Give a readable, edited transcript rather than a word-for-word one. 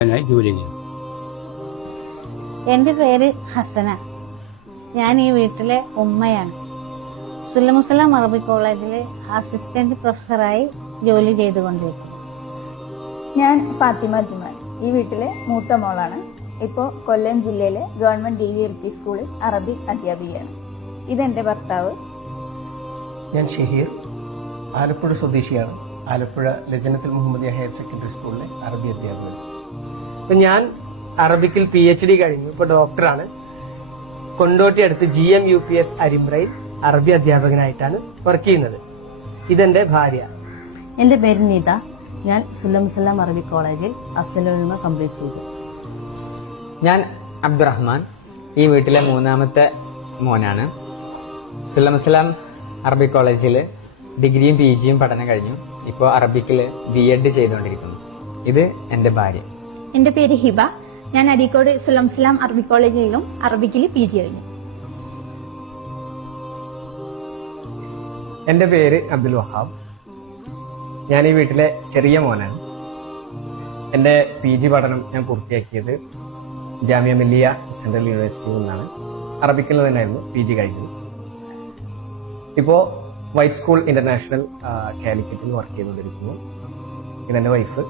ജോലി ചെയ്യും. എൻ്റെ പേര് ഹസന. ഞാൻ ഈ വീട്ടിലെ ഉമ്മയാണ്. സുല്ലമുസ്സലാം അറബി കോളേജിൽ അസിസ്റ്റന്റ് പ്രൊഫസറായി ജോലി ചെയ്തുകൊണ്ടിരിക്കുന്നു. ഞാൻ ഫാത്തിമ ജുമാൻ, ഈ വീട്ടിലെ മൂത്ത മോളാണ്. ഇപ്പോൾ കൊല്ലം ജില്ലയിലെ ഗവൺമെന്റ് DVLP സ്കൂളിൽ അറബി അധ്യാപികയാണ്. ഇതെന്റെ ഭർത്താവ്. ഞാൻ ഷഹീർ, ആലപ്പുഴ സ്വദേശിയാണ്. ആലപ്പുഴ ലജനത്തുൽ മുഹമ്മദിയ ഹയർ സെക്കൻഡറി സ്കൂളിലെ അറബി അധ്യാപകൻ. ഇപ്പൊ ഞാൻ അറബിക്കിൽ PhD കഴിഞ്ഞു. ഇപ്പൊ ഡോക്ടറാണ്. കൊണ്ടോട്ടി അടുത്ത് GMUPS അരിമ്പ്രയിൽ അറബി അധ്യാപകനായിട്ടാണ് വർക്ക് ചെയ്യുന്നത്. ഇതെന്റെ ഭാര്യ. എൻ്റെ പേര് നീത. ഞാൻ സുല്ലമുസ്സലാം അറബി കോളേജിൽ അഫ്സലുൽ കംപ്ലീറ്റ് ചെയ്തു. ഞാൻ അബ്ദുറഹ്മാൻ, ഈ വീട്ടിലെ മൂന്നാമത്തെ മോനാണ്. സുല്ലമുസ്സലാം അറബി കോളേജിൽ ഡിഗ്രിയും PGയും പഠനം കഴിഞ്ഞു. ഇപ്പോൾ അറബിക്കിൽ B.Ed ചെയ്തുകൊണ്ടിരിക്കുന്നു. ഇത് എൻ്റെ ഭാര്യ. എൻ്റെ പേര് ഹിബ. ഞാൻ അരീക്കോട് സുല്ലമുസ്സലാം അറബി കോളേജിലും അറബിക്കിൽ PG കഴിഞ്ഞു. എൻ്റെ പേര് അബ്ദുൽ വഹാബ്. ഞാൻ ഈ വീട്ടിലെ ചെറിയ മോനാണ്. എൻ്റെ PG പഠനം ഞാൻ പൂർത്തിയാക്കിയത് ജാമിയ മില്ലിയ സെൻട്രൽ യൂണിവേഴ്സിറ്റിയിൽ നിന്നാണ്. അറബിക്കിൽ തന്നെയായിരുന്നു PG കഴിഞ്ഞത്. ഇപ്പോൾ വൈറ്റ് സ്കൂൾ ഇന്റർനാഷണൽ കാലിക്കറ്റിൽ വർക്ക് ചെയ്തുകൊണ്ടിരിക്കുന്നു. ഇതെൻ്റെ വൈഫ്